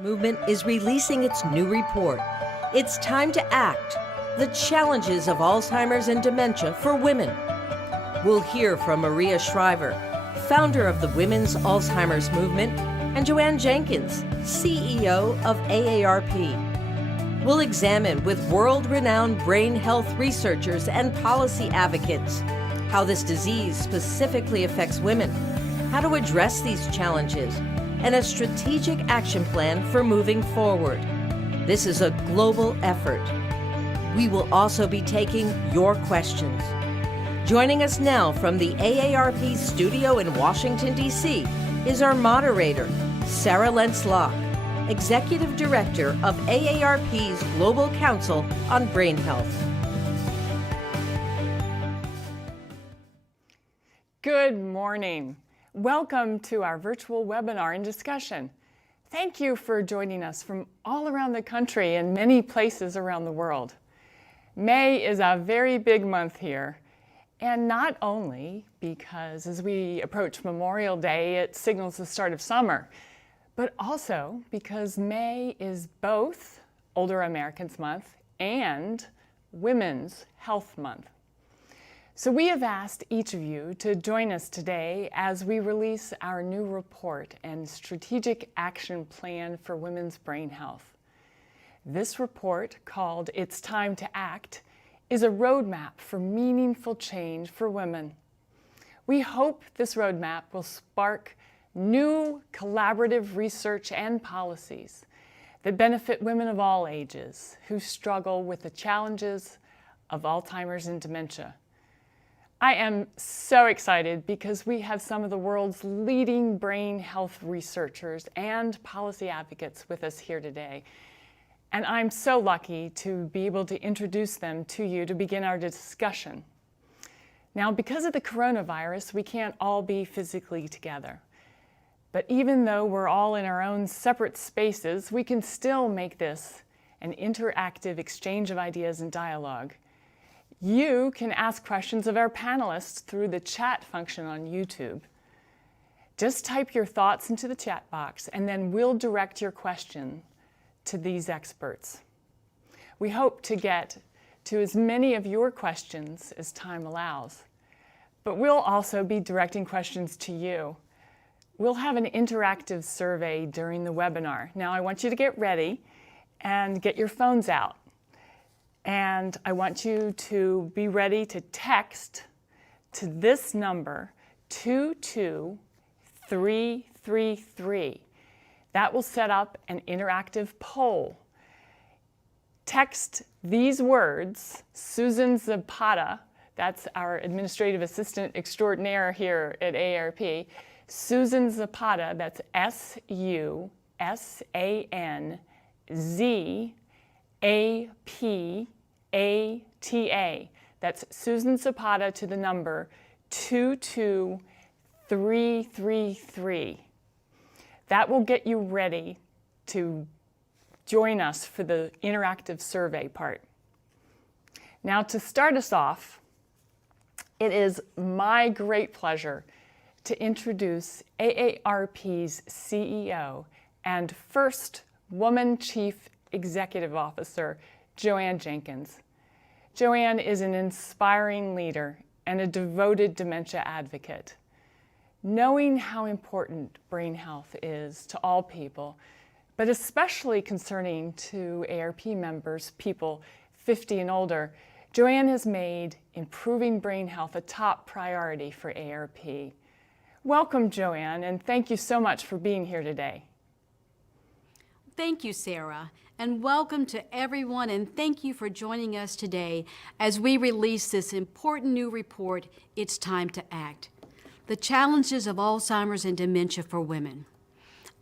Movement is releasing its new report. It's time to act. The challenges of Alzheimer's and dementia for women. We'll hear from Maria Shriver, founder of the Women's Alzheimer's Movement, and Joanne Jenkins, CEO of AARP. We'll examine with world-renowned brain health researchers and policy advocates how this disease specifically affects women, how to address these challenges, and a strategic action plan for moving forward. This is a global effort. We will also be taking your questions. Joining us now from the AARP studio in Washington, D.C. is our moderator, Sarah Lentz-Locke, Executive Director of AARP's Global Council on Brain Health. Good morning. Welcome to our virtual webinar and discussion. Thank you for joining us from all around the country and many places around the world. May is a very big month here, and not only because as we approach Memorial Day, it signals the start of summer, but also because May is both Older Americans Month and Women's Health Month. So we have asked each of you to join us today as we release our new report and strategic action plan for women's brain health. This report, called It's Time to Act, is a roadmap for meaningful change for women. We hope this roadmap will spark new collaborative research and policies that benefit women of all ages who struggle with the challenges of Alzheimer's and dementia. I am so excited because we have some of the world's leading brain health researchers and policy advocates with us here today. And I'm so lucky to be able to introduce them to you to begin our discussion. Now, because of the coronavirus, we can't all be physically together. But even though we're all in our own separate spaces, we can still make this an interactive exchange of ideas and dialogue. You can ask questions of our panelists through the chat function on YouTube. Just type your thoughts into the chat box, and then we'll direct your question to these experts. We hope to get to as many of your questions as time allows, but we'll also be directing questions to you. We'll have an interactive survey during the webinar. Now, I want you to get ready and get your phones out. And I want you to be ready to text to this number, 22333. That will set up an interactive poll. Text these words, Susan Zapata, that's our administrative assistant extraordinaire here at AARP, Susan Zapata, that's SUSANZAPATA. That's Susan Zapata to the number 22333. That will get you ready to join us for the interactive survey part. Now, to start us off, it is my great pleasure to introduce AARP's CEO and first woman Chief Executive Officer, Joanne Jenkins. Joanne is an inspiring leader and a devoted dementia advocate. Knowing how important brain health is to all people, but especially concerning to AARP members, people 50 and older, Joanne has made improving brain health a top priority for AARP. Welcome, Joanne, and thank you so much for being here today. Thank you, Sarah, and welcome to everyone, and thank you for joining us today as we release this important new report, It's Time to Act: The Challenges of Alzheimer's and Dementia for Women.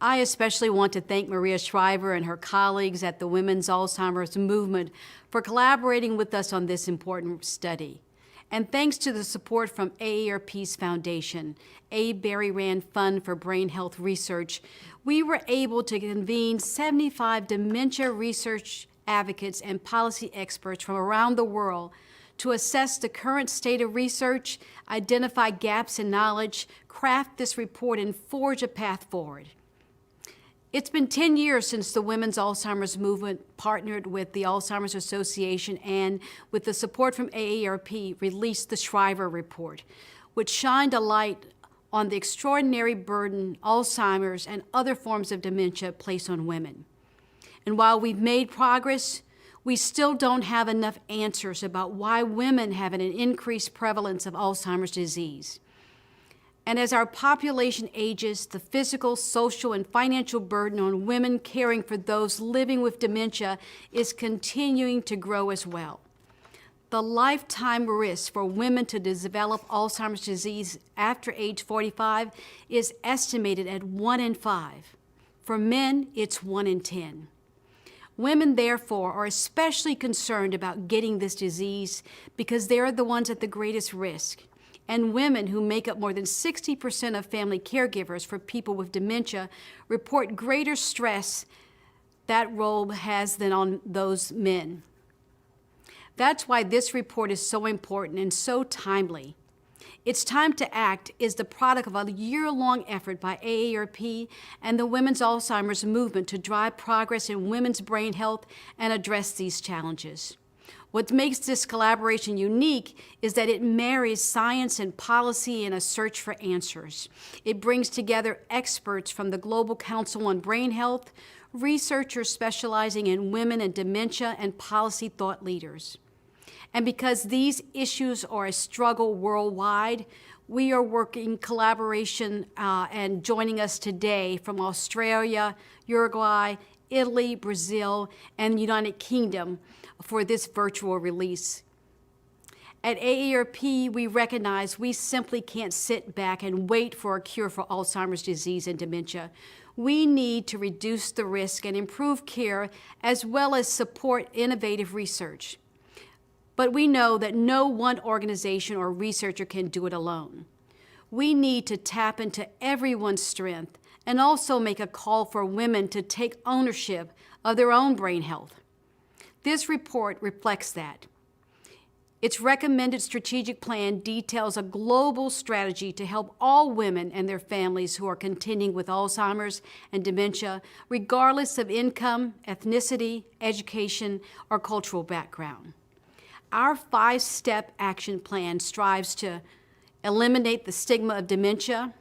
I especially want to thank Maria Shriver and her colleagues at the Women's Alzheimer's Movement for collaborating with us on this important study. And thanks to the support from AARP's foundation, A. Berry Rand Fund for Brain Health Research, we were able to convene 75 dementia research advocates and policy experts from around the world to assess the current state of research, identify gaps in knowledge, craft this report, and forge a path forward. It's been 10 years since the Women's Alzheimer's Movement partnered with the Alzheimer's Association and, with the support from AARP, released the Shriver Report, which shined a light on the extraordinary burden Alzheimer's and other forms of dementia place on women. And while we've made progress, we still don't have enough answers about why women have an increased prevalence of Alzheimer's disease. And as our population ages, the physical, social, and financial burden on women caring for those living with dementia is continuing to grow as well. The lifetime risk for women to develop Alzheimer's disease after age 45 is estimated at 1 in 5. For men, it's 1 in 10. Women, therefore, are especially concerned about getting this disease because they're the ones at the greatest risk. And women, who make up more than 60% of family caregivers for people with dementia, report greater stress that role has than on those men. That's why this report is so important and so timely. It's Time to Act is the product of a year-long effort by AARP and the Women's Alzheimer's Movement to drive progress in women's brain health and address these challenges. What makes this collaboration unique is that it marries science and policy in a search for answers. It brings together experts from the Global Council on Brain Health, researchers specializing in women and dementia, and policy thought leaders. And because these issues are a struggle worldwide, we are working collaboration and joining us today from Australia, Uruguay, Italy, Brazil, and the United Kingdom for this virtual release. At AARP, we recognize we simply can't sit back and wait for a cure for Alzheimer's disease and dementia. We need to reduce the risk and improve care, as well as support innovative research. But we know that no one organization or researcher can do it alone. We need to tap into everyone's strength and also make a call for women to take ownership of their own brain health. This report reflects that. Its recommended strategic plan details a global strategy to help all women and their families who are contending with Alzheimer's and dementia, regardless of income, ethnicity, education, or cultural background. Our 5-step action plan strives to eliminate the stigma of dementia.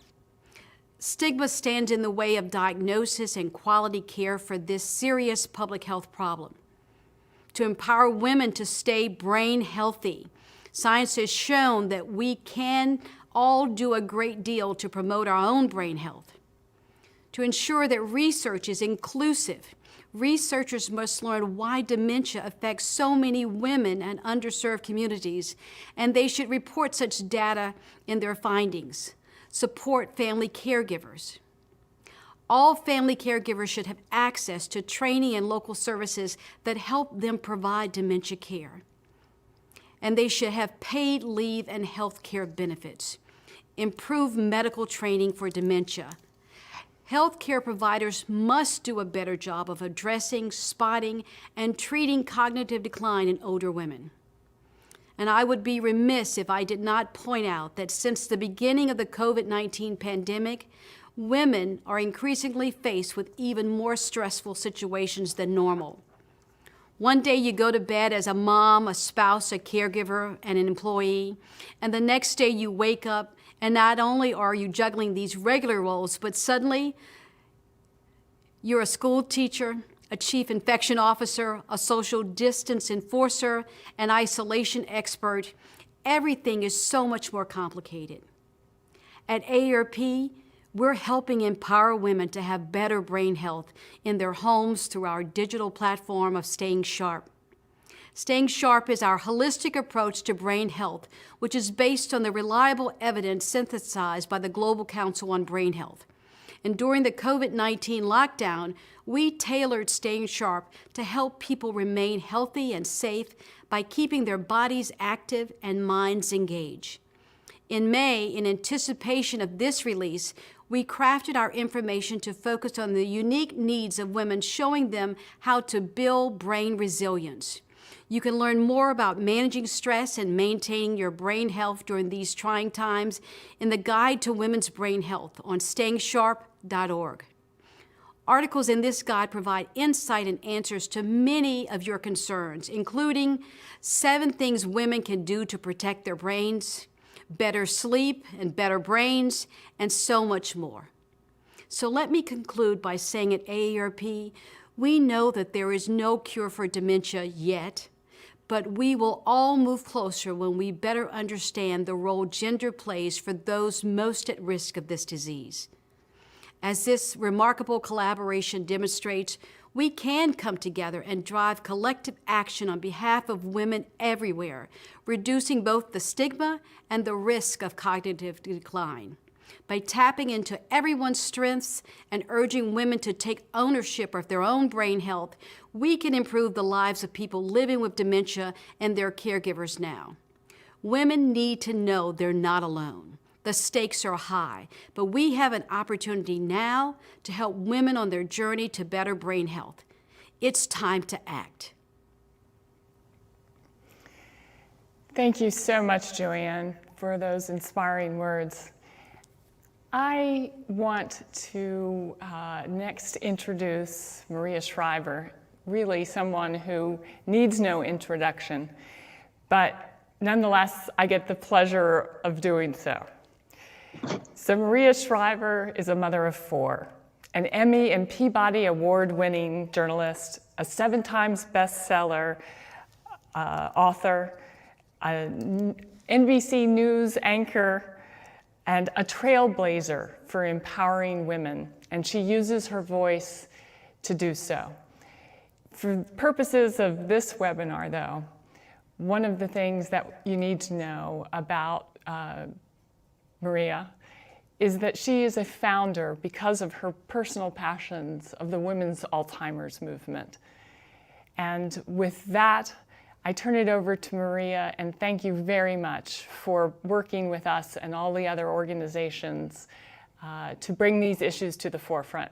Stigma stands in the way of diagnosis and quality care for this serious public health problem. To empower women to stay brain healthy. Science has shown that we can all do a great deal to promote our own brain health. To ensure that research is inclusive, researchers must learn why dementia affects so many women and underserved communities, and they should report such data in their findings. Support family caregivers. All family caregivers should have access to training and local services that help them provide dementia care. And they should have paid leave and health care benefits. Improve medical training for dementia. Healthcare providers must do a better job of addressing, spotting, and treating cognitive decline in older women. And I would be remiss if I did not point out that since the beginning of the COVID-19 pandemic, women are increasingly faced with even more stressful situations than normal. One day you go to bed as a mom, a spouse, a caregiver, and an employee, and the next day you wake up and not only are you juggling these regular roles, but suddenly you're a school teacher, a chief infection officer, a social distance enforcer, an isolation expert. Everything is so much more complicated. At AARP, we're helping empower women to have better brain health in their homes through our digital platform of Staying Sharp. Staying Sharp is our holistic approach to brain health, which is based on the reliable evidence synthesized by the Global Council on Brain Health. And during the COVID-19 lockdown, we tailored Staying Sharp to help people remain healthy and safe by keeping their bodies active and minds engaged. In May, in anticipation of this release, we crafted our information to focus on the unique needs of women, showing them how to build brain resilience. You can learn more about managing stress and maintaining your brain health during these trying times in the Guide to Women's Brain Health on stayingsharp.org. Articles in this guide provide insight and answers to many of your concerns, including 7 things women can do to protect their brains, better sleep and better brains, and so much more. So let me conclude by saying at AARP, we know that there is no cure for dementia yet, but we will all move closer when we better understand the role gender plays for those most at risk of this disease. As this remarkable collaboration demonstrates, we can come together and drive collective action on behalf of women everywhere, reducing both the stigma and the risk of cognitive decline. By tapping into everyone's strengths and urging women to take ownership of their own brain health, we can improve the lives of people living with dementia and their caregivers now. Women need to know they're not alone. The stakes are high, but we have an opportunity now to help women on their journey to better brain health. It's time to act. Thank you so much, Joanne, for those inspiring words. I want to next introduce Maria Shriver, really someone who needs no introduction, but nonetheless, I get the pleasure of doing so. So Maria Shriver is a mother of 4, an Emmy and Peabody Award-winning journalist, a 7 times bestseller author, an NBC News anchor, and a trailblazer for empowering women, and she uses her voice to do so. For purposes of this webinar, though, one of the things that you need to know about Maria is that she is a founder, because of her personal passions, of the women's Alzheimer's movement. And with that, I turn it over to Maria, and thank you very much for working with us and all the other organizations to bring these issues to the forefront.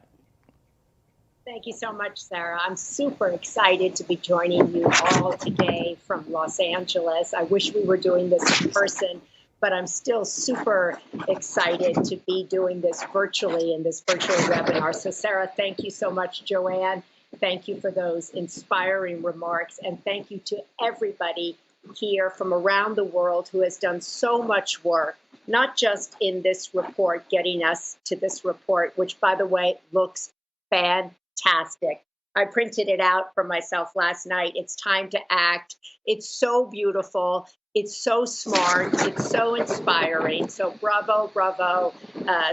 Thank you so much, Sarah. I'm super excited to be joining you all today from Los Angeles. I wish we were doing this in person, but I'm still super excited to be doing this virtually in this virtual webinar. So Sarah, thank you so much. Joanne, thank you for those inspiring remarks. And thank you to everybody here from around the world who has done so much work, not just in this report, getting us to this report, which, by the way, looks fantastic. I printed it out for myself last night. It's time to act. It's so beautiful. It's so smart. It's so inspiring. So bravo, bravo,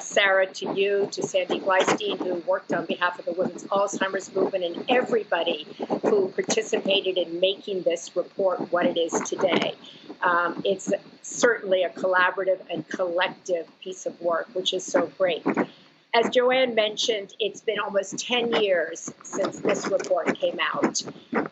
Sarah, to you, to Sandy Gleistein, who worked on behalf of the Women's Alzheimer's Movement, and everybody who participated in making this report what it is today. It's certainly a collaborative and collective piece of work, which is so great. As Joanne mentioned, it's been almost 10 years since this report came out.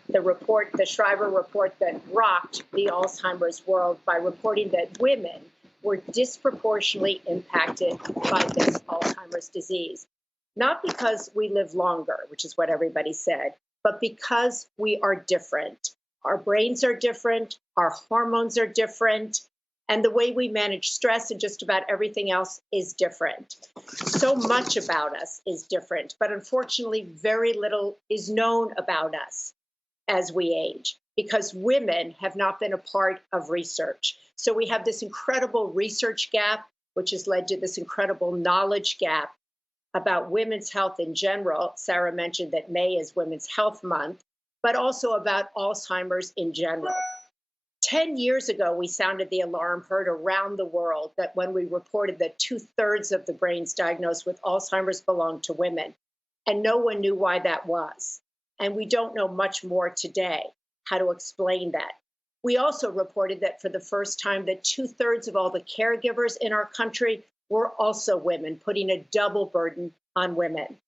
The report, the Shriver report, that rocked the Alzheimer's world by reporting that women were disproportionately impacted by this Alzheimer's disease. Not because we live longer, which is what everybody said, but because we are different. Our brains are different, our hormones are different, and the way we manage stress and just about everything else is different. So much about us is different, but unfortunately, very little is known about us as we age, because women have not been a part of research. So we have this incredible research gap, which has led to this incredible knowledge gap about women's health in general. Sarah mentioned that May is Women's Health Month, but also about Alzheimer's in general. 10 years ago, we sounded the alarm heard around the world that when we reported that 2/3 of the brains diagnosed with Alzheimer's belonged to women, and no one knew why that was. And we don't know much more today how to explain that. We also reported that for the first time that 2/3 of all the caregivers in our country were also women, putting a double burden on women.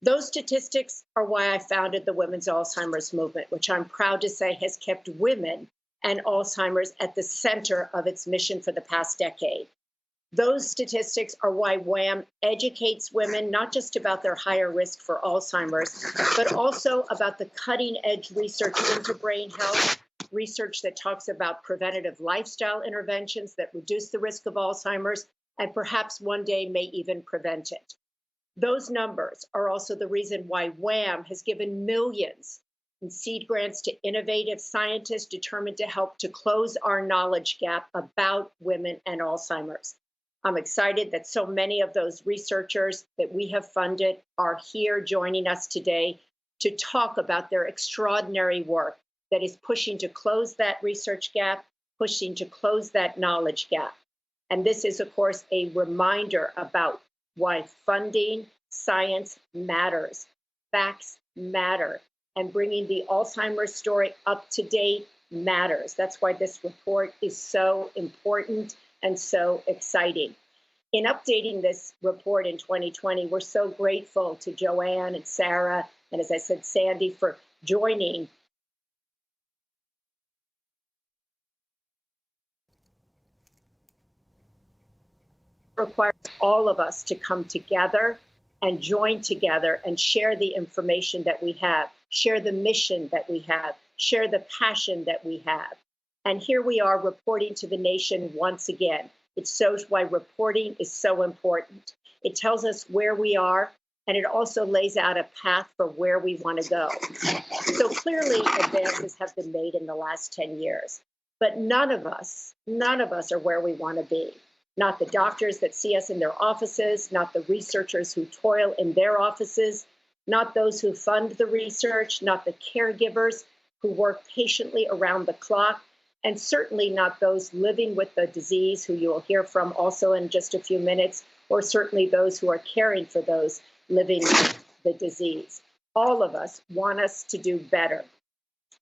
Those statistics are why I founded the Women's Alzheimer's Movement, which I'm proud to say has kept women and Alzheimer's at the center of its mission for the past decade. Those statistics are why WHAM educates women not just about their higher risk for Alzheimer's, but also about the cutting edge research into brain health, research that talks about preventative lifestyle interventions that reduce the risk of Alzheimer's and perhaps one day may even prevent it. Those numbers are also the reason why WHAM has given millions in seed grants to innovative scientists determined to help to close our knowledge gap about women and Alzheimer's. I'm excited that so many of those researchers that we have funded are here joining us today to talk about their extraordinary work that is pushing to close that research gap, pushing to close that knowledge gap. And this is, of course, a reminder about why funding science matters, facts matter, and bringing the Alzheimer's story up to date matters. That's why this report is so important and so exciting. In updating this report in 2020, we're so grateful to Joanne and Sarah, and as I said, Sandy, for joining. Requires all of us to come together and join together and share the information that we have, share the mission that we have, share the passion that we have. And here we are reporting to the nation once again. It shows why reporting is so important. It tells us where we are, and it also lays out a path for where we want to go. So clearly, advances have been made in the last 10 years, but none of us are where we want to be. Not the doctors that see us in their offices, not the researchers who toil in their offices, not those who fund the research, not the caregivers who work patiently around the clock, and certainly not those living with the disease who you will hear from also in just a few minutes, or certainly those who are caring for those living with the disease. All of us want us to do better.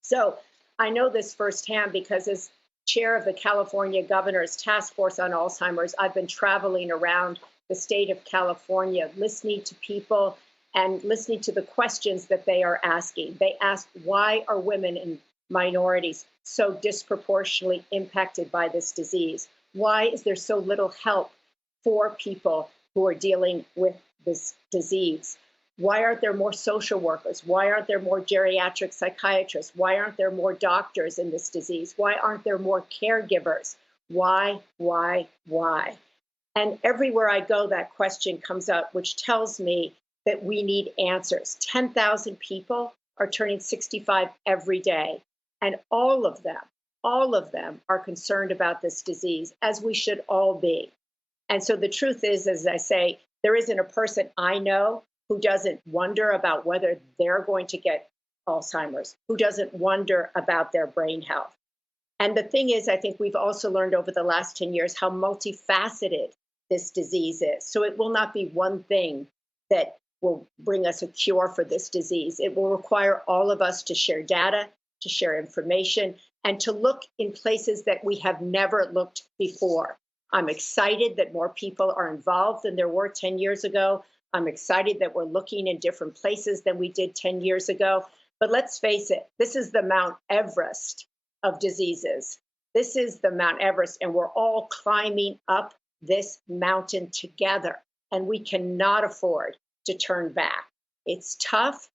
So I know this firsthand because as chair of the California Governor's Task Force on Alzheimer's, I've been traveling around the state of California, listening to people and listening to the questions that they are asking. They ask, why are women and minorities so disproportionately impacted by this disease? Why is there so little help for people who are dealing with this disease? Why aren't there more social workers? Why aren't there more geriatric psychiatrists? Why aren't there more doctors in this disease? Why aren't there more caregivers? Why? And everywhere I go, that question comes up, which tells me that we need answers. 10,000 people are turning 65 every day, and all of them are concerned about this disease, as we should all be. And so the truth is, as I say, there isn't a person I know who doesn't wonder about whether they're going to get Alzheimer's, who doesn't wonder about their brain health. And the thing is, I think we've also learned over the last 10 years how multifaceted this disease is. So it will not be one thing that will bring us a cure for this disease. It will require all of us to share data, to share information, and to look in places that we have never looked before. I'm excited that more people are involved than there were 10 years ago. I'm excited that we're looking in different places than we did 10 years ago. But let's face it, this is the Mount Everest of diseases. This is the Mount Everest, and we're all climbing up this mountain together, and we cannot afford to turn back. It's tough,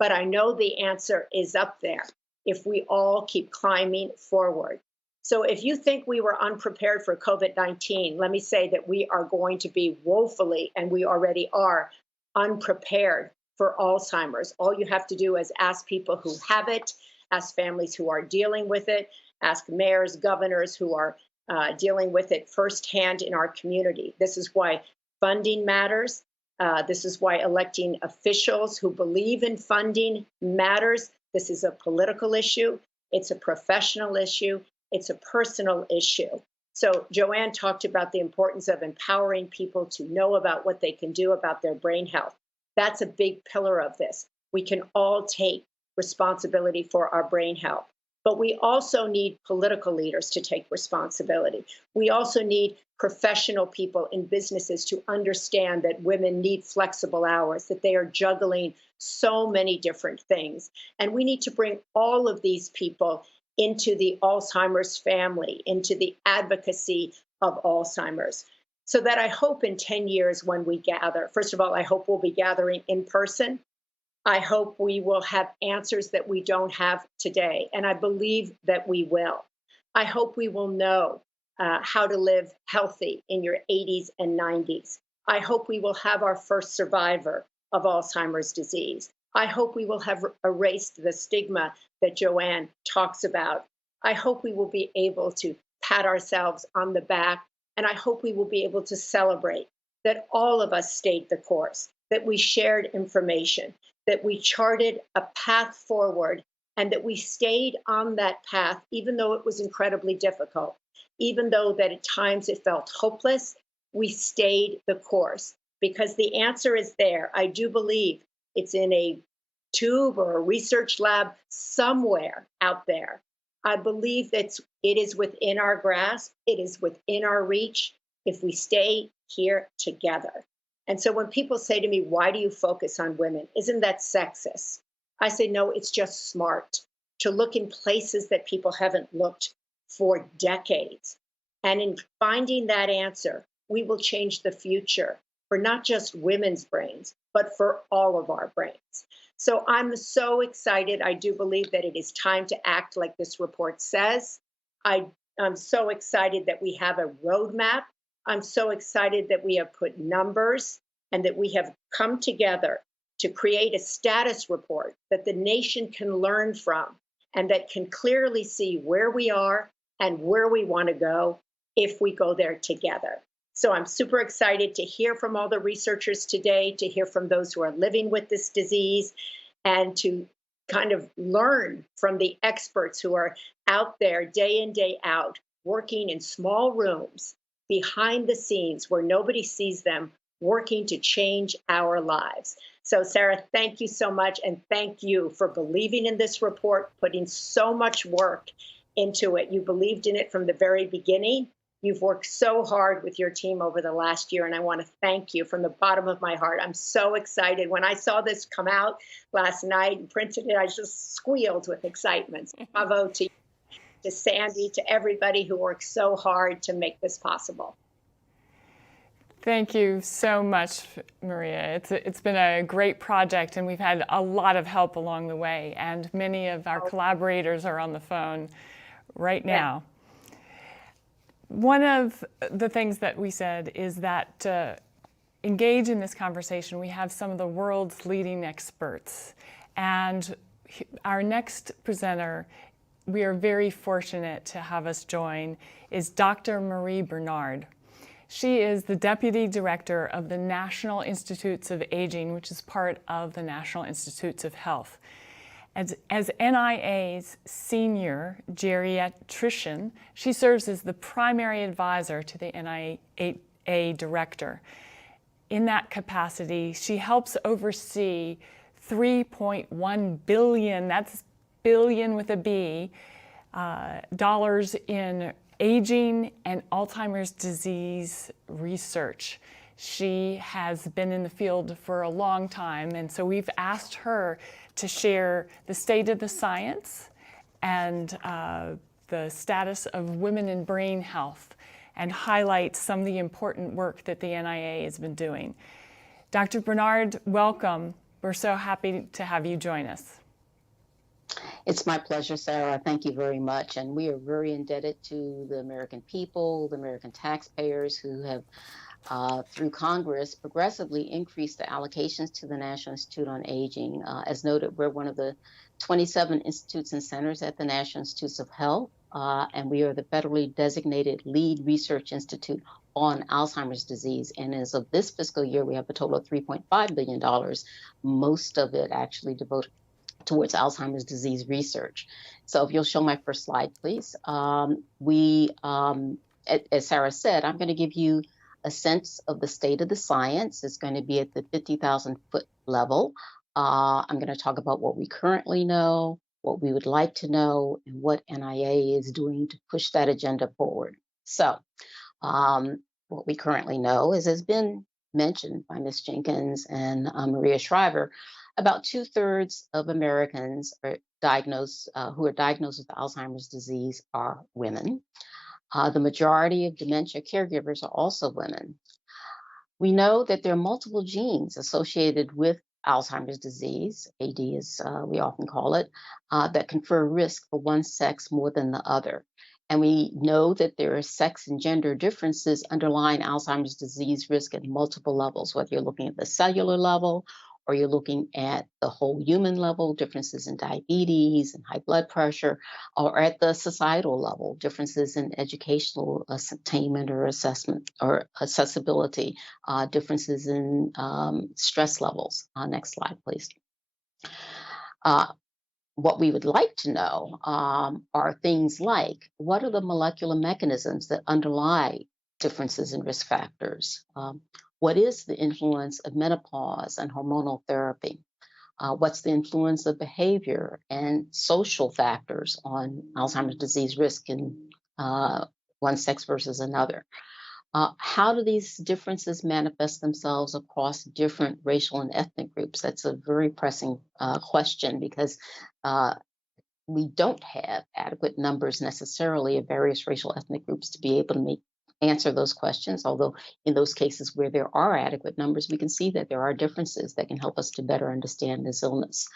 but I know the answer is up there if we all keep climbing forward. So if you think we were unprepared for COVID-19, let me say that we are going to be woefully, and we already are, unprepared for Alzheimer's. All you have to do is ask people who have it, ask families who are dealing with it, ask mayors, governors who are dealing with it firsthand in our community. This is why funding matters. This is why electing officials who believe in funding matters. This is a political issue. It's a professional issue. It's a personal issue. So Joanne talked about the importance of empowering people to know about what they can do about their brain health. That's a big pillar of this. We can all take responsibility for our brain health, but we also need political leaders to take responsibility. We also need professional people in businesses to understand that women need flexible hours, that they are juggling so many different things. And we need to bring all of these people into the Alzheimer's family, into the advocacy of Alzheimer's. So that I hope in 10 years when we gather, first of all, I hope we'll be gathering in person. I hope we will have answers that we don't have today, and I believe that we will. I hope we will know how to live healthy in your 80s and 90s. I hope we will have our first survivor of Alzheimer's disease. I hope we will have erased the stigma that Joanne talks about. I hope we will be able to pat ourselves on the back, and I hope we will be able to celebrate that all of us stayed the course, that we shared information, that we charted a path forward, and that we stayed on that path, even though it was incredibly difficult, even though that at times it felt hopeless, we stayed the course because the answer is there. I do believe it's in a tube or a research lab somewhere out there. I believe that it is within our grasp, it is within our reach if we stay here together. And so when people say to me, why do you focus on women? Isn't that sexist? I say, no, it's just smart to look in places that people haven't looked for decades. And in finding that answer, we will change the future for not just women's brains, but for all of our brains. So I'm so excited. I do believe that it is time to act like this report says. I'm so excited that we have a roadmap. I'm so excited that we have put numbers and that we have come together to create a status report that the nation can learn from and that can clearly see where we are and where we want to go if we go there together. So I'm super excited to hear from all the researchers today, to hear from those who are living with this disease, and to kind of learn from the experts who are out there day in, day out, working in small rooms behind the scenes where nobody sees them, working to change our lives. So, Sarah, thank you so much. And thank you for believing in this report, putting so much work into it. You believed in it from the very beginning. You've worked so hard with your team over the last year, and I want to thank you from the bottom of my heart. I'm so excited. When I saw this come out last night and printed it, I just squealed with excitement. Bravo to you, to Sandy, to everybody who worked so hard to make this possible. Thank you so much, Maria. It's been a great project, and we've had a lot of help along the way, and many of our collaborators are on the phone right now. One of the things that we said is that to engage in this conversation, we have some of the world's leading experts. And our next presenter, we are very fortunate to have us join, is Dr. Marie Bernard. She is the Deputy Director of the National Institutes of Aging, which is part of the National Institutes of Health. As NIA's senior geriatrician, she serves as the primary advisor to the NIA director. In that capacity, she helps oversee $3.1 billion, that's billion with a B, dollars in aging and Alzheimer's disease research. She has been in the field for a long time, and so we've asked her to share the state of the science and the status of women in brain health and highlight some of the important work that the NIA has been doing. Dr. Bernard, welcome. We're so happy to have you join us. It's my pleasure, Sarah. Thank you very much. And we are very indebted to the American people, the American taxpayers who have, through Congress, progressively increased the allocations to the National Institute on Aging. As noted, we're one of the 27 institutes and centers at the National Institutes of Health, and we are the federally designated lead research institute on Alzheimer's disease. And as of this fiscal year, we have a total of $3.5 billion, most of it actually devoted towards Alzheimer's disease research. So if you'll show my first slide, please. As Sarah said, I'm going to give you a sense of the state of the science. It's going to be at the 50,000 foot level. I'm going to talk about what we currently know, what we would like to know, and what NIA is doing to push that agenda forward. So what we currently know is, has been mentioned by Ms. Jenkins and Maria Shriver, about 2/3 of Americans are diagnosed, who are diagnosed with Alzheimer's disease are women. The majority of dementia caregivers are also women. We know that there are multiple genes associated with Alzheimer's disease, AD as we often call it, that confer risk for one sex more than the other. And we know that there are sex and gender differences underlying Alzheimer's disease risk at multiple levels, whether you're looking at the cellular level or you're looking at the whole human level, differences in diabetes and high blood pressure, or at the societal level, differences in educational attainment or assessment or accessibility, differences in stress levels. Next slide, please. What we would like to know are things like, what are the molecular mechanisms that underlie differences in risk factors? What is the influence of menopause and hormonal therapy? What's the influence of behavior and social factors on Alzheimer's disease risk in one sex versus another? How do these differences manifest themselves across different racial and ethnic groups? That's a very pressing question because we don't have adequate numbers necessarily of various racial ethnic groups to be able to answer those questions. Although in those cases where there are adequate numbers, we can see that there are differences that can help us to better understand this illness.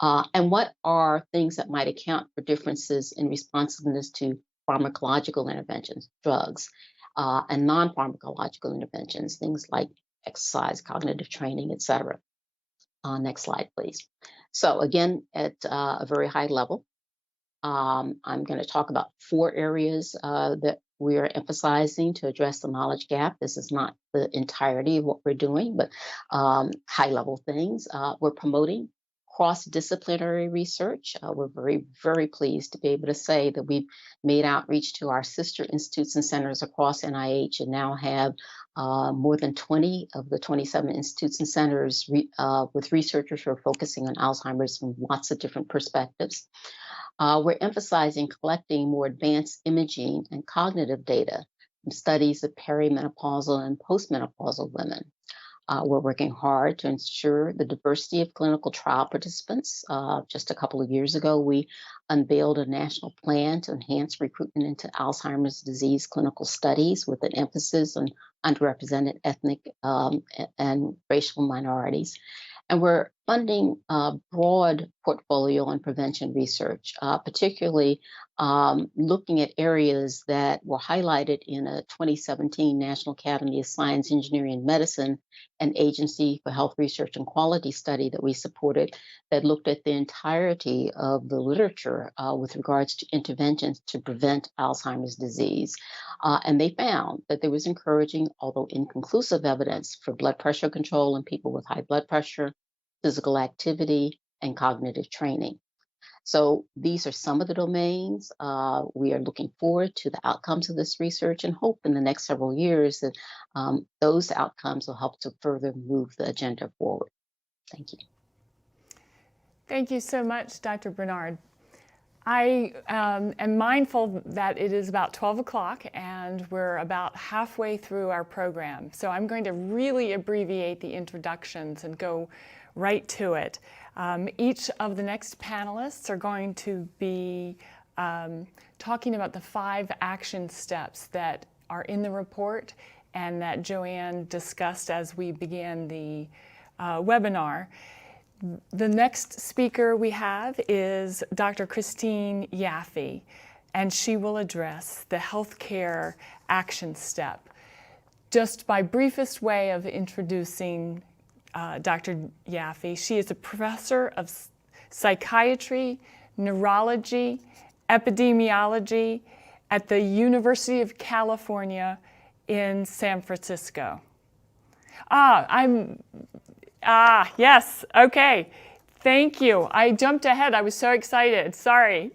And what are things that might account for differences in responsiveness to pharmacological interventions, drugs, and non-pharmacological interventions, things like exercise, cognitive training, et cetera. Next slide, please. So again, at a very high level, I'm going to talk about 4 areas that we are emphasizing to address the knowledge gap. This is not the entirety of what we're doing, but high-level things. We're promoting cross-disciplinary research. We're very, very pleased to be able to say that we've made outreach to our sister institutes and centers across NIH and now have more than 20 of the 27 institutes and centers with researchers who are focusing on Alzheimer's from lots of different perspectives. We're emphasizing collecting more advanced imaging and cognitive data from studies of perimenopausal and postmenopausal women. We're working hard to ensure the diversity of clinical trial participants. Just a couple of years ago, we unveiled a national plan to enhance recruitment into Alzheimer's disease clinical studies with an emphasis on underrepresented ethnic and racial minorities. And we're funding a broad portfolio on prevention research, particularly looking at areas that were highlighted in a 2017 National Academy of Science, Engineering, and Medicine, an Agency for Health Research and Quality study that we supported that looked at the entirety of the literature with regards to interventions to prevent Alzheimer's disease. And they found that there was encouraging, although inconclusive, evidence for blood pressure control in people with high blood pressure, physical activity, and cognitive training. So these are some of the domains. We are looking forward to the outcomes of this research and hope in the next several years that those outcomes will help to further move the agenda forward. Thank you. Thank you so much, Dr. Bernard. I am mindful that it is about 12 o'clock and we're about halfway through our program. So I'm going to really abbreviate the introductions and go right to it. Each of the next panelists are going to be talking about the 5 action steps that are in the report and that Joanne discussed as we began the webinar. The next speaker we have is Dr. Christine Yaffe, and she will address the healthcare action step. Just by briefest way of introducing Dr. Yaffe, she is a professor of psychiatry, neurology, epidemiology at the University of California in San Francisco. Yes, okay. Thank you. I jumped ahead. I was so excited. Sorry.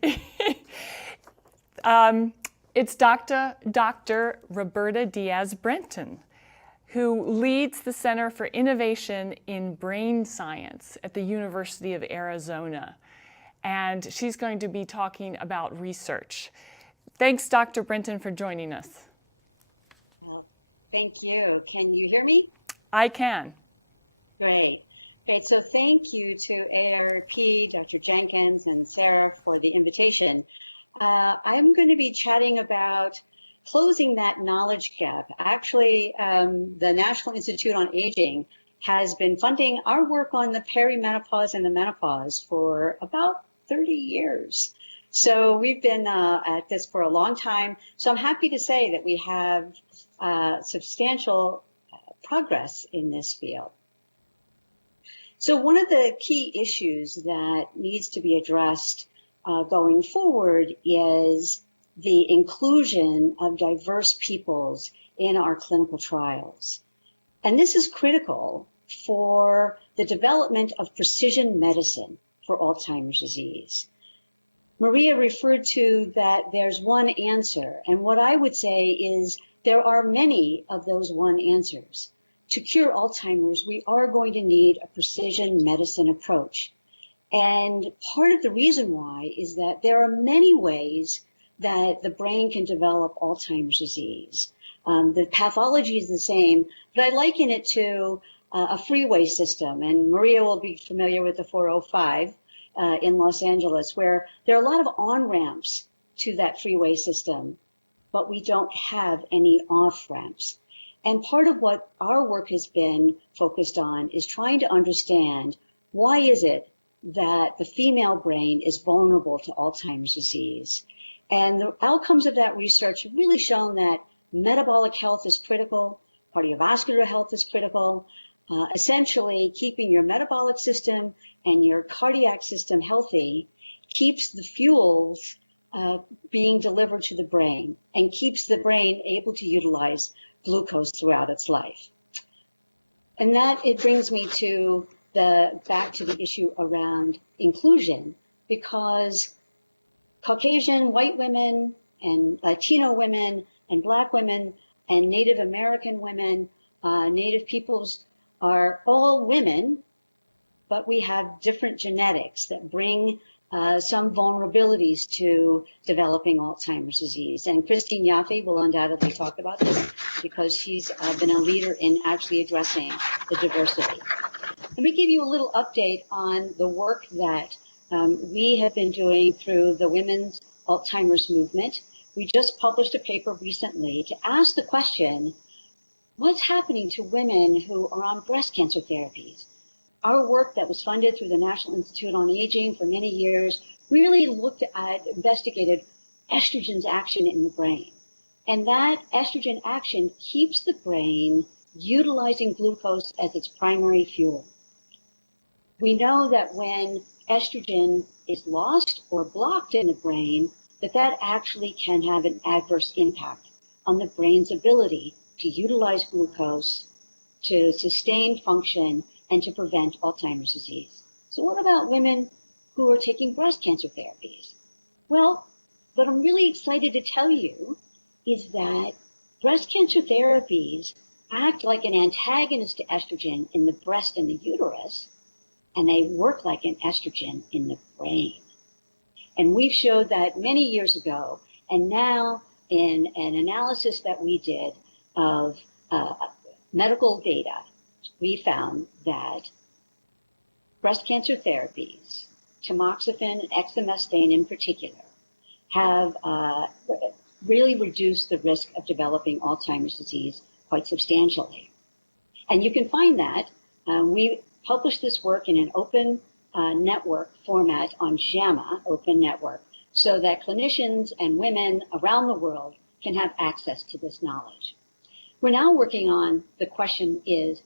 It's Dr. Roberta Diaz-Brenton, who leads the Center for Innovation in Brain Science at the University of Arizona. And she's going to be talking about research. Thanks, Dr. Brenton, for joining us. Well, thank you. Can you hear me? I can. Great. Great. So thank you to AARP, Dr. Jenkins, and Sarah for the invitation. I'm going to be chatting about closing that knowledge gap. Actually, the National Institute on Aging has been funding our work on the perimenopause and the menopause for about 30 years. So we've been at this for a long time. So I'm happy to say that we have substantial progress in this field. So one of the key issues that needs to be addressed going forward is the inclusion of diverse peoples in our clinical trials. And this is critical for the development of precision medicine for Alzheimer's disease. Maria referred to that there's one answer, and what I would say is there are many of those one answers. To cure Alzheimer's, we are going to need a precision medicine approach. And part of the reason why is that there are many ways that the brain can develop Alzheimer's disease. The pathology is the same, but I liken it to a freeway system. And Maria will be familiar with the 405 in Los Angeles, where there are a lot of on-ramps to that freeway system, but we don't have any off-ramps. And part of what our work has been focused on is trying to understand why is it that the female brain is vulnerable to Alzheimer's disease. And the outcomes of that research have really shown that metabolic health is critical, cardiovascular health is critical. Essentially, keeping your metabolic system and your cardiac system healthy keeps the fuels being delivered to the brain and keeps the brain able to utilize glucose throughout its life. And that it brings me to back to the issue around inclusion, because Caucasian white women and Latino women and Black women and Native American women, Native peoples are all women, but we have different genetics that bring some vulnerabilities to developing Alzheimer's disease. And Christine Yaffe will undoubtedly talk about this because she's been a leader in actually addressing the diversity. Let me give you a little update on the work that we have been doing through the Women's Alzheimer's Movement. We just published a paper recently to ask the question, what's happening to women who are on breast cancer therapies? Our work that was funded through the National Institute on Aging for many years really investigated estrogen's action in the brain. And that estrogen action keeps the brain utilizing glucose as its primary fuel. We know that when estrogen is lost or blocked in the brain, that actually can have an adverse impact on the brain's ability to utilize glucose, to sustain function, and to prevent Alzheimer's disease. So what about women who are taking breast cancer therapies? Well, what I'm really excited to tell you is that breast cancer therapies act like an antagonist to estrogen in the breast and the uterus, and they work like an estrogen in the brain. And we've showed that many years ago, and now in an analysis that we did of medical data, we found that breast cancer therapies, tamoxifen and exemestane in particular, have really reduced the risk of developing Alzheimer's disease quite substantially. And you can find that. We published this work in an open network format on JAMA, Open Network, so that clinicians and women around the world can have access to this knowledge. We're now working on the question is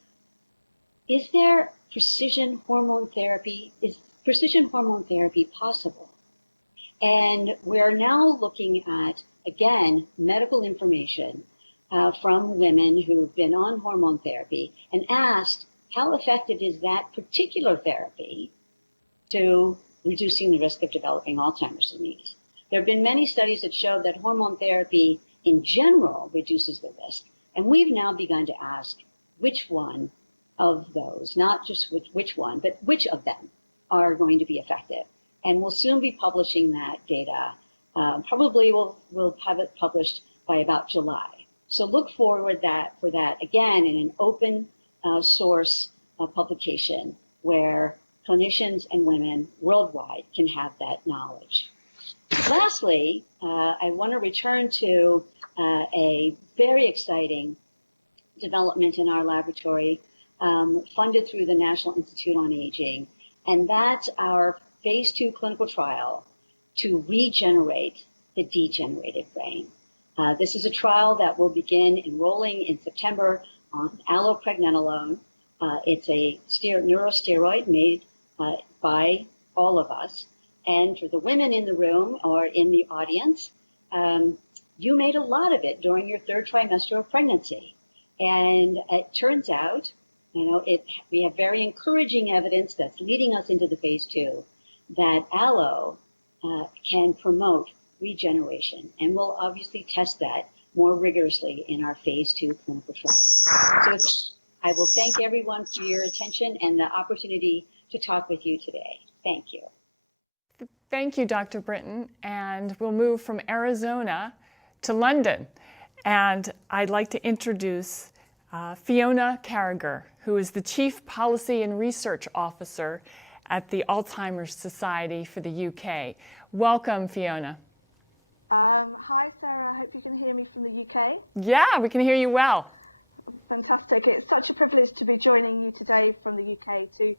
there precision hormone therapy? Is precision hormone therapy possible? And we're now looking at, again, medical information from women who've been on hormone therapy and asked, how effective is that particular therapy to reducing the risk of developing Alzheimer's disease? There have been many studies that show that hormone therapy in general reduces the risk. And we've now begun to ask which one of those, not just which one, but which of them are going to be effective. And we'll soon be publishing that data. Probably we'll have it published by about July. So look forward for that, again, in an open source publication where clinicians and women worldwide can have that knowledge. Lastly, I want to return to a very exciting development in our laboratory funded through the National Institute on Aging, and that's our phase 2 clinical trial to regenerate the degenerated brain. This is a trial that will begin enrolling in September on allopregnanolone. It's a neurosteroid made by all of us. And for the women in the room or in the audience, you made a lot of it during your third trimester of pregnancy. And it turns out, we have very encouraging evidence that's leading us into the phase 2 that allo can promote regeneration. And we'll obviously test that more rigorously in our phase 2 clinical trial. So I will thank everyone for your attention and the opportunity to talk with you today. Thank you. Thank you, Dr. Britton. And we'll move from Arizona to London. And I'd like to introduce Fiona Carragher, who is the Chief Policy and Research Officer at the Alzheimer's Society for the UK. Welcome, Fiona. Hi, Sarah. I hope you can hear me from the UK. Yeah, we can hear you well. Fantastic. It's such a privilege to be joining you today from the UK to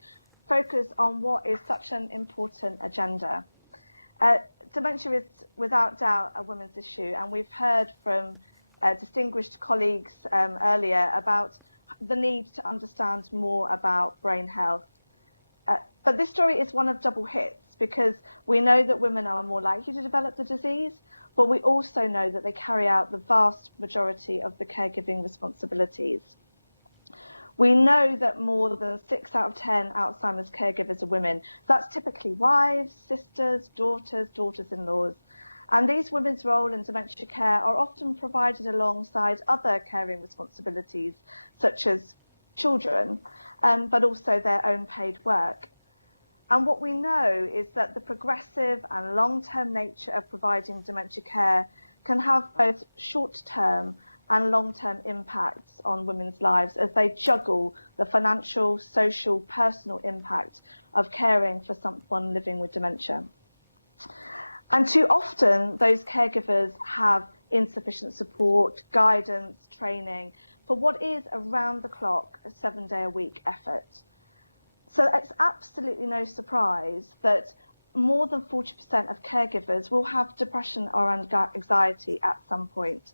focus on what is such an important agenda. Dementia is without doubt a women's issue, and we've heard from distinguished colleagues earlier about the need to understand more about brain health. But this story is one of double hits because we know that women are more likely to develop the disease, but we also know that they carry out the vast majority of the caregiving responsibilities. We know that more than 6 out of 10 Alzheimer's caregivers are women. That's typically wives, sisters, daughters-in-laws. And these women's role in dementia care are often provided alongside other caring responsibilities, such as children, but also their own paid work. And what we know is that the progressive and long-term nature of providing dementia care can have both short-term and long-term impacts on women's lives as they juggle the financial, social, personal impact of caring for someone living with dementia. And too often, those caregivers have insufficient support, guidance, training for what is around-the-clock, a 7-day-a-week effort. So it's absolutely no surprise that more than 40% of caregivers will have depression or anxiety at some point.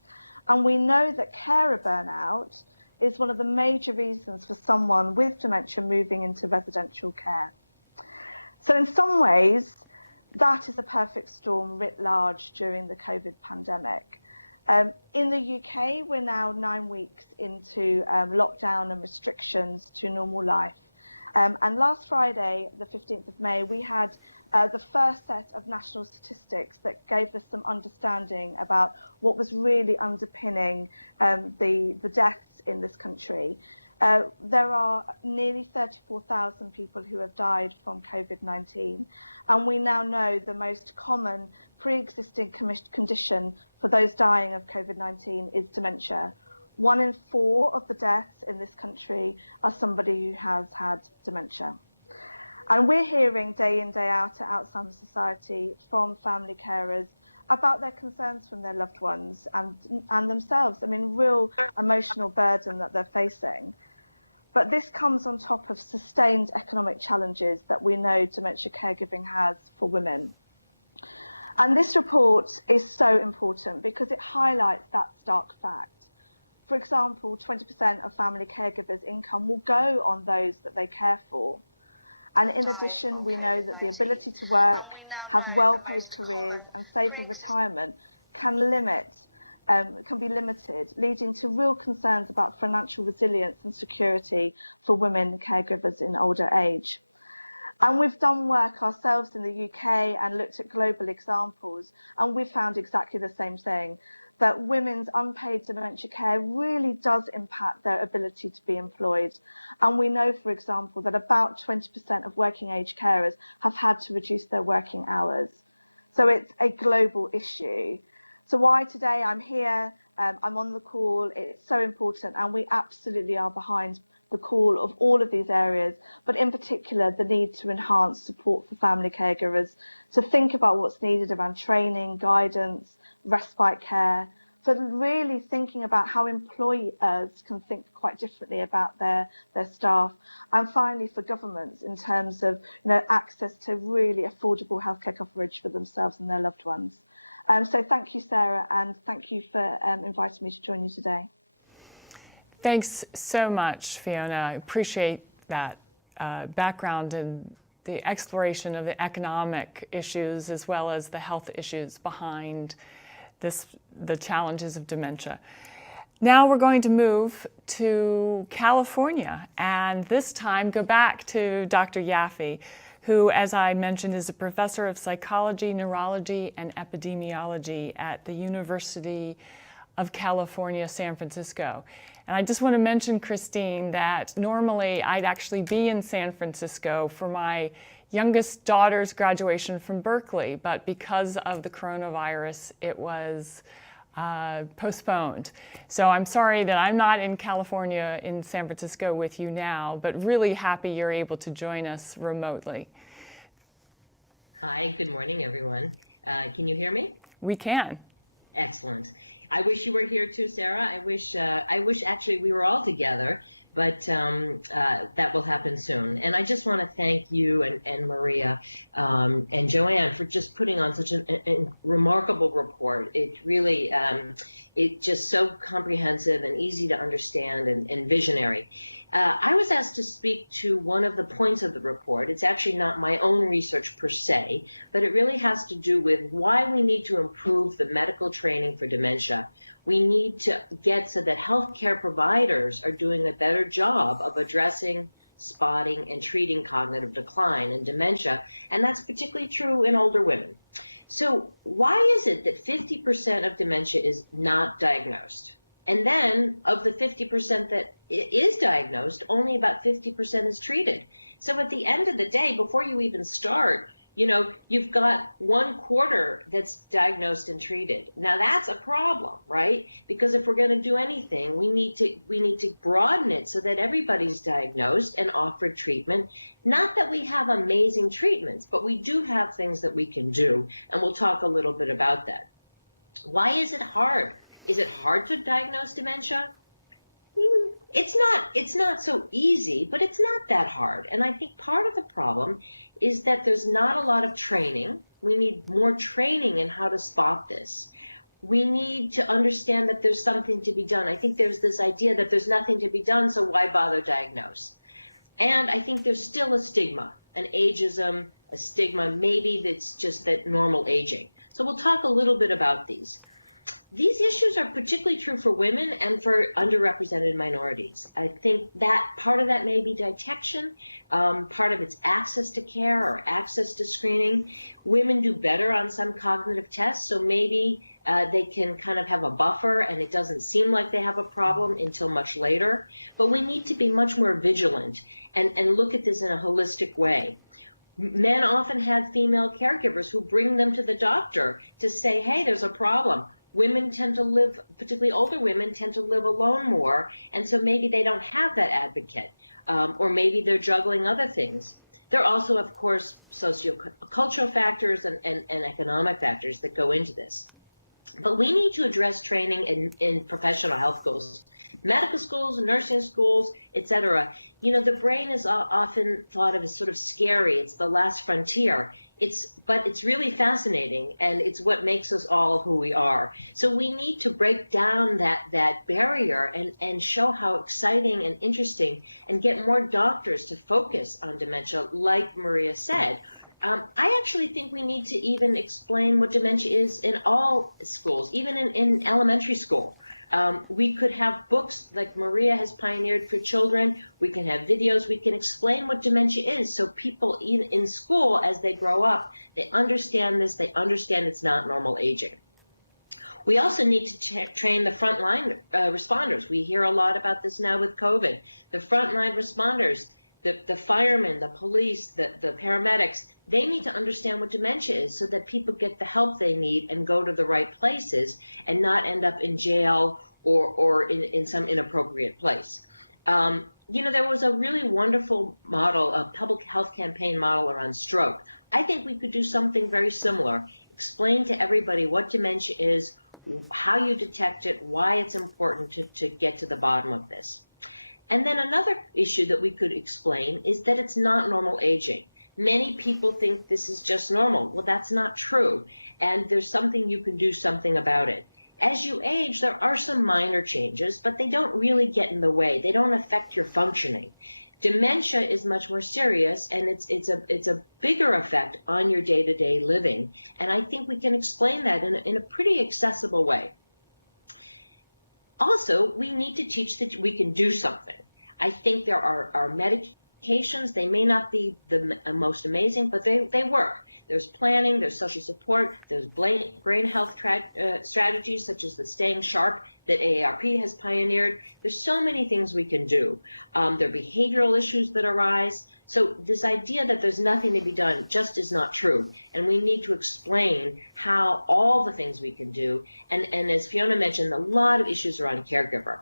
And we know that carer burnout is one of the major reasons for someone with dementia moving into residential care. So in some ways, that is a perfect storm writ large during the COVID pandemic. In the UK, we're now 9 weeks into lockdown and restrictions to normal life. And last Friday, the 15th of May, we had the first set of national statistics that gave us some understanding about what was really underpinning the deaths in this country. There are nearly 34,000 people who have died from COVID-19, and we now know the most common pre-existing condition for those dying of COVID-19 is dementia. 1 in 4 of the deaths in this country are somebody who has had dementia. And we're hearing day in, day out at Alzheimer's Society from family carers about their concerns from their loved ones and themselves. I mean, real emotional burden that they're facing. But this comes on top of sustained economic challenges that we know dementia caregiving has for women. And this report is so important because it highlights that stark fact. For example, 20% of family caregivers' income will go on those that they care for. And in addition, we know that the ability to work, have well-paid careers and save for retirement can be limited, leading to real concerns about financial resilience and security for women caregivers in older age. And we've done work ourselves in the UK and looked at global examples, and we've found exactly the same thing, that women's unpaid dementia care really does impact their ability to be employed. And we know, for example, that about 20% of working age carers have had to reduce their working hours. So it's a global issue. So why today I'm here, I'm on the call, it's so important, and we absolutely are behind the call of all of these areas, but in particular the need to enhance support for family caregivers, to think about what's needed around training, guidance, respite care, for really thinking about how employers can think quite differently about their staff, and finally for governments in terms of access to really affordable healthcare coverage for themselves and their loved ones. So thank you, Sarah, and thank you for inviting me to join you today. Thanks so much, Fiona. I appreciate that background and the exploration of the economic issues as well as the health issues behind the challenges of dementia. Now we're going to move to California, and this time go back to Dr. Yaffe, who, as I mentioned, is a professor of psychology, neurology, and epidemiology at the University of California, San Francisco. And I just want to mention, Christine, that normally I'd actually be in San Francisco for my youngest daughter's graduation from Berkeley, but because of the coronavirus, it was postponed. So I'm sorry that I'm not in California in San Francisco with you now, but really happy you're able to join us remotely. Hi, good morning, everyone. Can you hear me? We can. Excellent. I wish you were here too, Sarah. I wish actually we were all together, but that will happen soon. And I just want to thank you and Maria and Joanne for just putting on such a remarkable report. It really, it's just so comprehensive and easy to understand and visionary. I was asked to speak to one of the points of the report. It's actually not my own research per se, but it really has to do with why we need to improve the medical training for dementia. We need to get so that healthcare providers are doing a better job of addressing, spotting, and treating cognitive decline and dementia, and that's particularly true in older women. So why is it that 50% of dementia is not diagnosed? And then of the 50% that is diagnosed, only about 50% is treated. So at the end of the day, before you even start, you've got 1/4 that's diagnosed and treated. Now that's a problem, right? Because if we're going to do anything, we need to broaden it so that everybody's diagnosed and offered treatment. Not that we have amazing treatments, but we do have things that we can do, and we'll talk a little bit about that. Why is it hard? Is it hard to diagnose dementia? It's not so easy, but it's not that hard. And I think part of the problem is that there's not a lot of training. We need more training in how to spot this. We need to understand that there's something to be done. I think there's this idea that there's nothing to be done, so why bother diagnose? And I think there's still a stigma, an ageism, a stigma, maybe that's just that normal aging. So we'll talk a little bit about these. These issues are particularly true for women and for underrepresented minorities. I think that part of that may be detection, part of it's access to care or access to screening. Women do better on some cognitive tests, so maybe they can kind of have a buffer and it doesn't seem like they have a problem until much later. But we need to be much more vigilant and look at this in a holistic way. Men often have female caregivers who bring them to the doctor to say, hey, there's a problem. Women tend to live, particularly older women, tend to live alone more, and so maybe they don't have that advocate, or maybe they're juggling other things. There are also, of course, sociocultural factors and economic factors that go into this. But we need to address training in professional health schools, medical schools, nursing schools, etc. The brain is often thought of as sort of scary. It's the last frontier. But it's really fascinating, and it's what makes us all who we are. So we need to break down that barrier and show how exciting and interesting, and get more doctors to focus on dementia, like Maria said. I actually think we need to even explain what dementia is in all schools, even in elementary school. We could have books like Maria has pioneered for children. We can have videos. We can explain what dementia is so people in school, as they grow up, they understand this. They understand it's not normal aging. We also need to train the frontline responders. We hear a lot about this now with COVID. The frontline responders, the firemen, the police, the paramedics, they need to understand what dementia is so that people get the help they need and go to the right places and not end up in jail or in some inappropriate place. There was a really wonderful model, a public health campaign model around stroke. I think we could do something very similar. Explain to everybody what dementia is, how you detect it, why it's important to get to the bottom of this. And then another issue that we could explain is that it's not normal aging. Many people think this is just normal. Well, that's not true. And there's something you can do something about it. As you age, there are some minor changes, but they don't really get in the way. They don't affect your functioning. Dementia is much more serious, and it's a bigger effect on your day-to-day living. And I think we can explain that in a pretty accessible way. Also, we need to teach that we can do something. I think there are medications. They may not be the most amazing, but they work. There's planning, there's social support, there's brain health strategies such as the Staying Sharp that AARP has pioneered. There's so many things we can do. There are behavioral issues that arise. So this idea that there's nothing to be done just is not true. And we need to explain how all the things we can do. And as Fiona mentioned, a lot of issues around caregiver.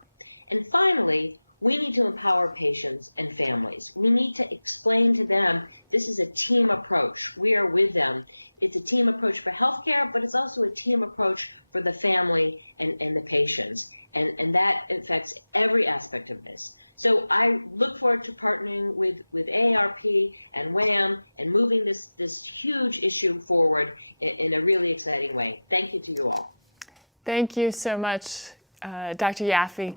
And finally, we need to empower patients and families. We need to explain to them this is a team approach. We are with them. It's a team approach for healthcare, but it's also a team approach for the family and the patients. And that affects every aspect of this. So I look forward to partnering with AARP and WHAM and moving this huge issue forward in a really exciting way. Thank you to you all. Thank you so much, Dr. Yaffe.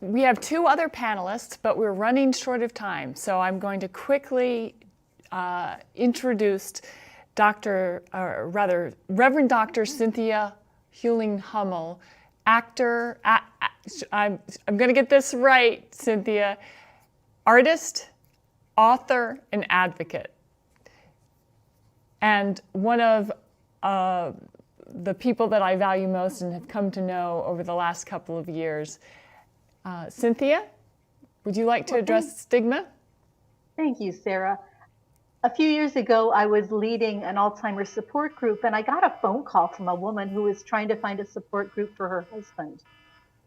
We have two other panelists, but we're running short of time. So I'm going to quickly introduce Reverend Dr. Cynthia Hewling-Hummel, actor, I'm going to get this right, Cynthia, artist, author, and advocate. And one of the people that I value most and have come to know over the last couple of years. Cynthia, would you like to address stigma? Thank you, Sarah. A few years ago, I was leading an Alzheimer's support group, and I got a phone call from a woman who was trying to find a support group for her husband.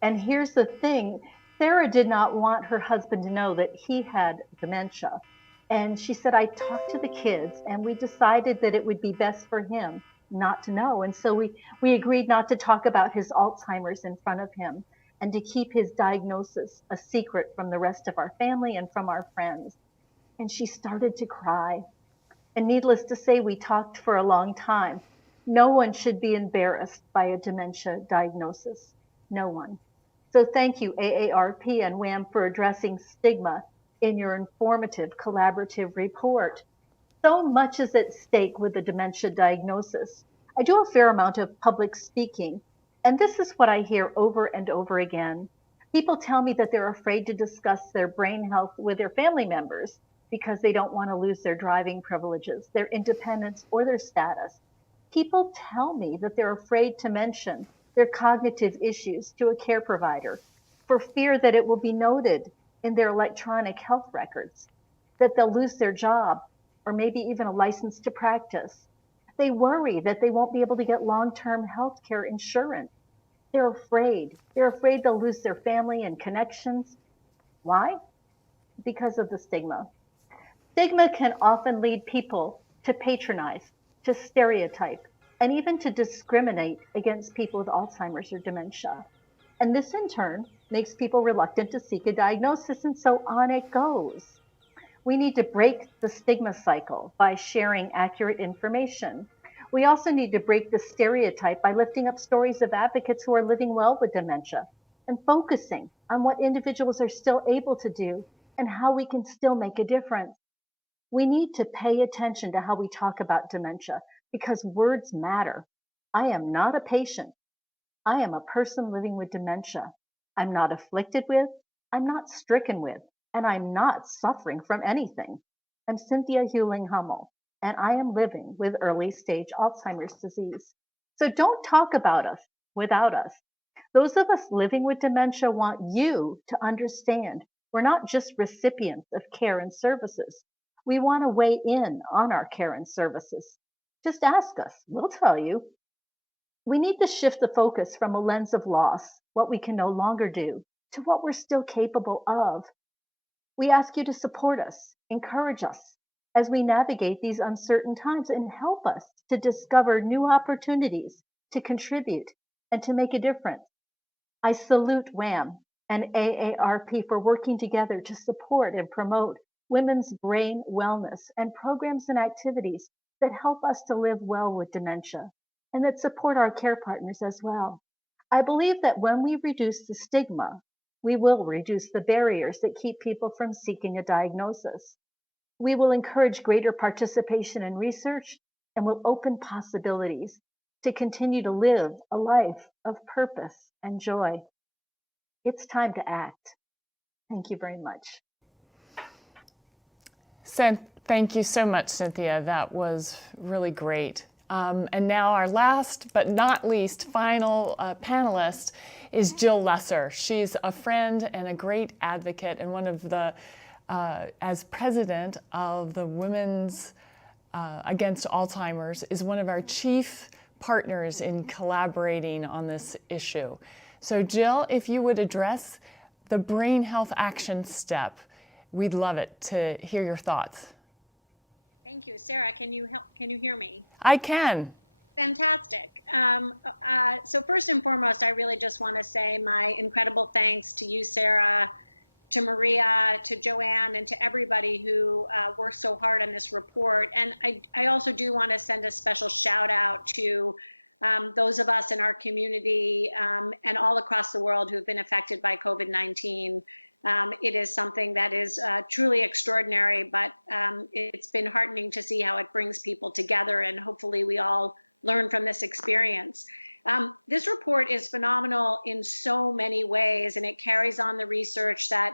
And here's the thing, Sarah did not want her husband to know that he had dementia. And she said, I talked to the kids, and we decided that it would be best for him not to know. And so we agreed not to talk about his Alzheimer's in front of him, and to keep his diagnosis a secret from the rest of our family and from our friends. And she started to cry. And needless to say, we talked for a long time. No one should be embarrassed by a dementia diagnosis. No one. So thank you, AARP and WHAM, for addressing stigma in your informative collaborative report. So much is at stake with the dementia diagnosis. I do a fair amount of public speaking, and this is what I hear over and over again. People tell me that they're afraid to discuss their brain health with their family members because they don't want to lose their driving privileges, their independence, or their status. People tell me that they're afraid to mention their cognitive issues to a care provider for fear that it will be noted in their electronic health records, that they'll lose their job or maybe even a license to practice. They worry that they won't be able to get long-term health care insurance. They're afraid. They're afraid they'll lose their family and connections. Why? Because of the stigma. Stigma can often lead people to patronize, to stereotype, and even to discriminate against people with Alzheimer's or dementia. And this in turn makes people reluctant to seek a diagnosis, and so on it goes. We need to break the stigma cycle by sharing accurate information. We also need to break the stereotype by lifting up stories of advocates who are living well with dementia and focusing on what individuals are still able to do and how we can still make a difference. We need to pay attention to how we talk about dementia because words matter. I am not a patient. I am a person living with dementia. I'm not afflicted with, I'm not stricken with, and I'm not suffering from anything. I'm Cynthia Hewling-Hummel, and I am living with early stage Alzheimer's disease. So don't talk about us without us. Those of us living with dementia want you to understand we're not just recipients of care and services. We want to weigh in on our care and services. Just ask us, we'll tell you. We need to shift the focus from a lens of loss, what we can no longer do, to what we're still capable of. We ask you to support us, encourage us as we navigate these uncertain times, and help us to discover new opportunities to contribute and to make a difference. I salute WHAM and AARP for working together to support and promote women's brain wellness and programs and activities that help us to live well with dementia and that support our care partners as well. I believe that when we reduce the stigma, we will reduce the barriers that keep people from seeking a diagnosis. We will encourage greater participation in research and will open possibilities to continue to live a life of purpose and joy. It's time to act. Thank you very much. Thank you so much, Cynthia. That was really great. And now our last but not least final panelist is Jill Lesser. She's a friend and a great advocate and one of the, as president of the Women's Against Alzheimer's, is one of our chief partners in collaborating on this issue. So Jill, if you would address the Brain Health Action Step, we'd love it to hear your thoughts. Thank you. Sarah, can you hear me? I can. Fantastic. So first and foremost, I really just want to say my incredible thanks to you, Sarah, to Maria, to Joanne, and to everybody who worked so hard on this report. And I also do want to send a special shout out to those of us in our community and all across the world who have been affected by COVID-19. It is something that is truly extraordinary, but it's been heartening to see how it brings people together, and hopefully we all learn from this experience. This report is phenomenal in so many ways, and it carries on the research that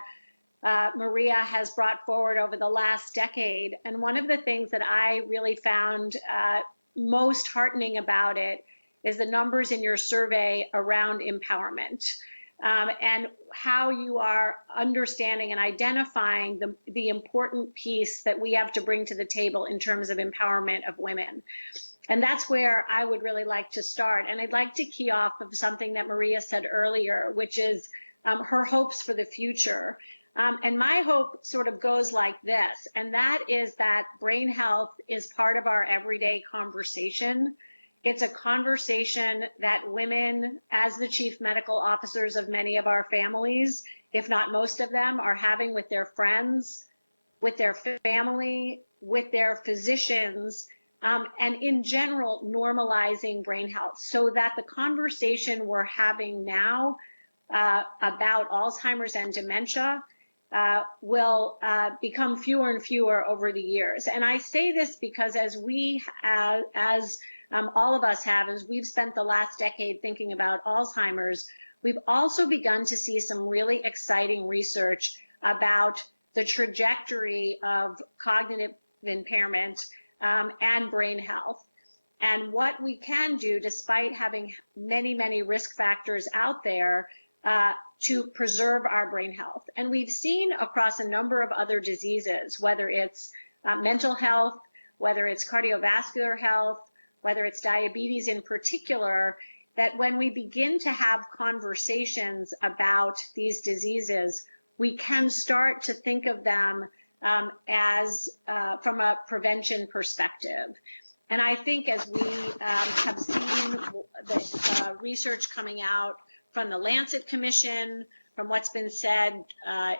Maria has brought forward over the last decade. And one of the things that I really found most heartening about it is the numbers in your survey around empowerment. And how you are understanding and identifying the important piece that we have to bring to the table in terms of empowerment of women. And that's where I would really like to start. And I'd like to key off of something that Maria said earlier, which is her hopes for the future. And my hope sort of goes like this, and that is that brain health is part of our everyday conversation. It's a conversation that women, as the chief medical officers of many of our families, if not most of them, are having with their friends, with their family, with their physicians, and in general, normalizing brain health so that the conversation we're having now about Alzheimer's and dementia will become fewer and fewer over the years. And I say this because as all of us have, as we've spent the last decade thinking about Alzheimer's, we've also begun to see some really exciting research about the trajectory of cognitive impairment and brain health. And what we can do, despite having many, many risk factors out there, to preserve our brain health. And we've seen across a number of other diseases, whether it's mental health, whether it's cardiovascular health, whether it's diabetes in particular, that when we begin to have conversations about these diseases, we can start to think of them as from a prevention perspective. And I think as we have seen the research coming out from the Lancet Commission, from what's been said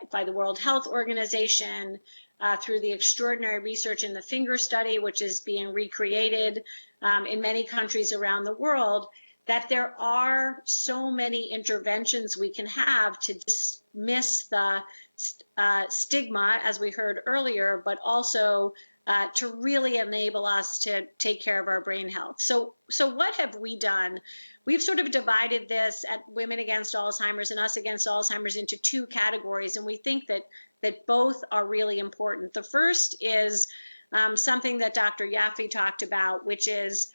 by the World Health Organization, through the extraordinary research in the Finger study, which is being recreated in many countries around the world, that there are so many interventions we can have to dismiss the stigma, as we heard earlier, but also to really enable us to take care of our brain health. So what have we done? We've sort of divided this at Women Against Alzheimer's and Us Against Alzheimer's into two categories, and we think that both are really important. The first is something that Dr. Yaffe talked about, which is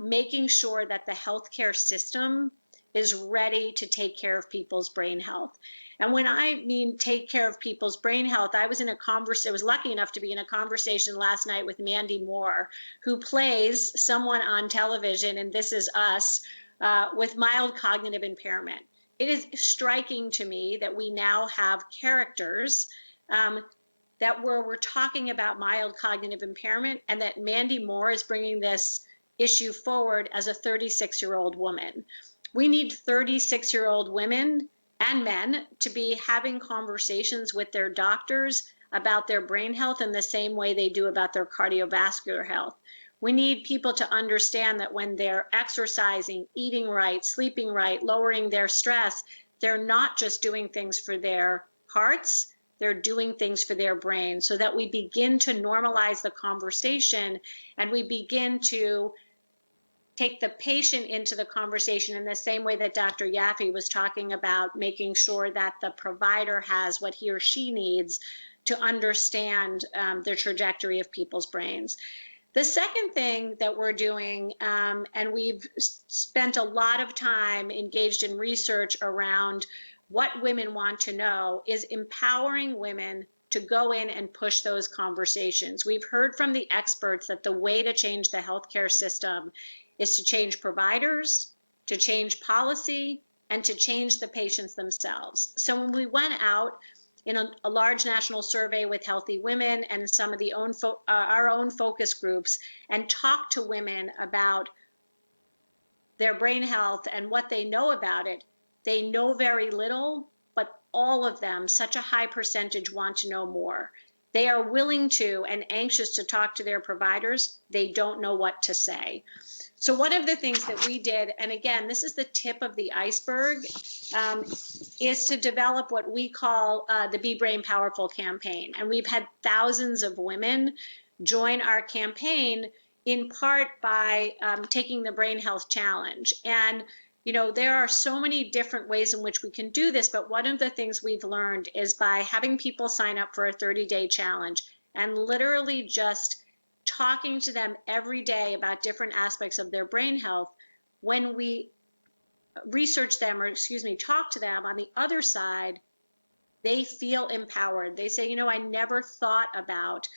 making sure that the healthcare system is ready to take care of people's brain health. And when I mean take care of people's brain health, I was lucky enough to be in a conversation last night with Mandy Moore, who plays someone on television in This Is Us with mild cognitive impairment. It is striking to me that we now have characters that we're talking about mild cognitive impairment, and that Mandy Moore is bringing this issue forward as a 36-year-old woman. We need 36-year-old women and men to be having conversations with their doctors about their brain health in the same way they do about their cardiovascular health. We need people to understand that when they're exercising, eating right, sleeping right, lowering their stress, they're not just doing things for their hearts, they're doing things for their brain, so that we begin to normalize the conversation and we begin to take the patient into the conversation in the same way that Dr. Yaffe was talking about, making sure that the provider has what he or she needs to understand the trajectory of people's brains. The second thing that we're doing, and we've spent a lot of time engaged in research around what women want to know, is empowering women to go in and push those conversations. We've heard from the experts that the way to change the healthcare system is to change providers, to change policy, and to change the patients themselves. So when we went out in a large national survey with healthy women and some of the our own focus groups and talked to women about their brain health and what they know about it, they know very little, but all of them, such a high percentage, want to know more. They are willing to and anxious to talk to their providers. They don't know what to say. So one of the things that we did, and again, this is the tip of the iceberg, is to develop what we call the Be Brain Powerful campaign. And we've had thousands of women join our campaign, in part by taking the Brain Health Challenge. And you know, there are so many different ways in which we can do this, but one of the things we've learned is by having people sign up for a 30-day challenge and literally just talking to them every day about different aspects of their brain health, when we research them, or talk to them on the other side, they feel empowered. They say, you know, I never thought about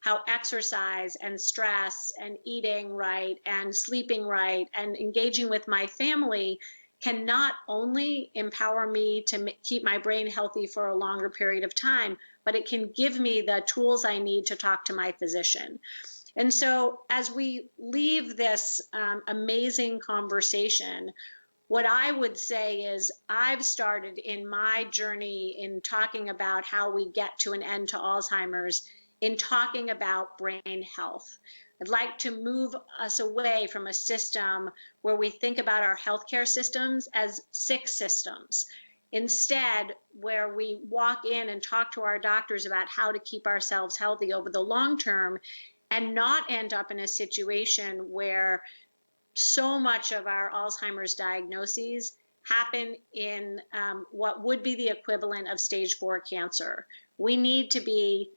how exercise and stress and eating right and sleeping right and engaging with my family can not only empower me to keep my brain healthy for a longer period of time, but it can give me the tools I need to talk to my physician. And so as we leave this amazing conversation, what I would say is I've started in my journey in talking about how we get to an end to Alzheimer's in talking about brain health. I'd like to move us away from a system where we think about our healthcare systems as sick systems. Instead, where we walk in and talk to our doctors about how to keep ourselves healthy over the long term and not end up in a situation where so much of our Alzheimer's diagnoses happen in what would be the equivalent of stage 4 cancer. We need to be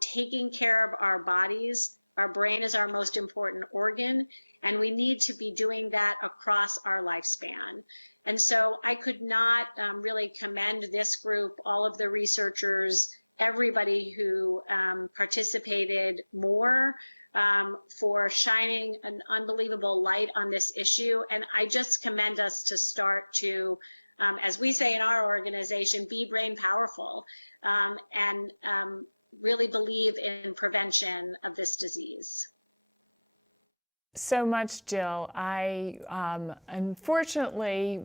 taking care of our bodies. Our brain is our most important organ, and we need to be doing that across our lifespan. And so I could not really commend this group, all of the researchers, everybody who participated more for shining an unbelievable light on this issue. And I just commend us to start to, as we say in our organization, be brain powerful and really believe in prevention of this disease. So much, Jill. I unfortunately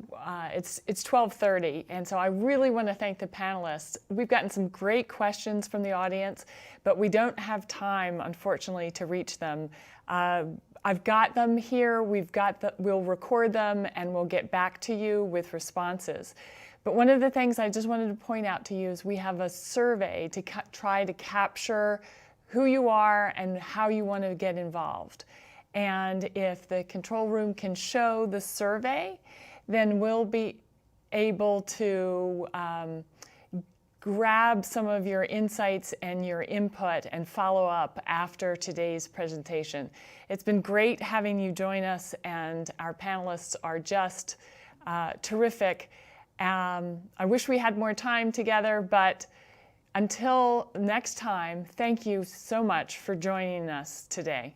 it's 12:30, and so I really want to thank the panelists. We've gotten some great questions from the audience, but we don't have time, unfortunately, to reach them. I've got them here. We'll record them, and we'll get back to you with responses. But one of the things I just wanted to point out to you is we have a survey to try to capture who you are and how you want to get involved. And if the control room can show the survey, then we'll be able to grab some of your insights and your input and follow up after today's presentation. It's been great having you join us, and our panelists are just terrific. I wish we had more time together, but until next time, thank you so much for joining us today.